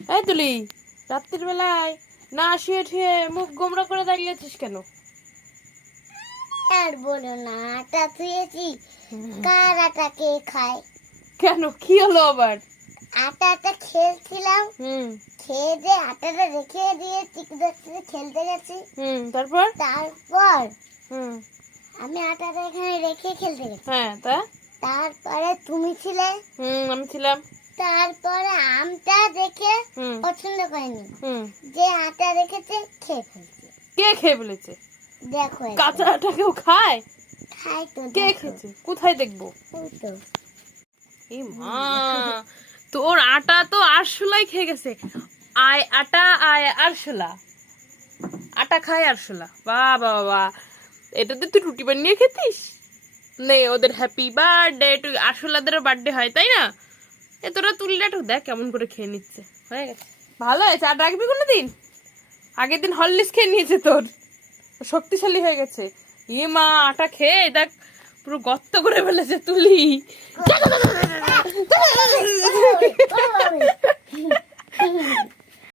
এই তুলি, রাত্রির বেলায় না শুয়ে ঠিয়ে মুখ গোমড়া করে দাঁড়িয়েছিস কেন? আর বলো না, আটা থুয়েছি। কার আটা কে খায়? কেন, কি হলো আবার? আটাটা খেলছিলাম, খেয়ে যে আটাটা রেখে দিয়ে চিকুদার খেলতে গেছি। তারপর তারপর আমি আটাটা এখানে রেখে খেলতে গেছি। হ্যাঁ, তারপরে তুমি ছিলে। আমি ছিলাম। তারপরে আমটা দেখে পছন্দ করেনি, যে আটা রেখেছে খেয়ে ফেলছে। কে খেয়ে ফেলেছে? দেখো, কাঁচা আটা কেউ খায়? খাই তো। কে খেয়েছে? কোথায় দেখবো? তো এই মা, তোর আটা তো আরশোলাই খেয়ে গেছে। আয় আটা, আয় আরশোলা। আটা খায় আরশোলা। বাবা বাবা, এটাতে তুই রুটি বানিয়ে খেতিস? নে, ওদের হ্যাপি বার্থডে। তুই আরশোলাদেরও বার্থডে হয়, তাই না? এ তোরা তুললে একটু দেখ কেমন করে খেয়ে নিচ্ছে। হয়ে গেছে, ভালো হয়েছে। আর রাখবি কোনোদিন? আগের দিন হরলিক্স খেয়ে নিয়েছে, তোর শক্তিশালী হয়ে গেছে। এ মা, আটা খেয়ে দেখ পুরো গর্ত করে ফেলেছে তুলি।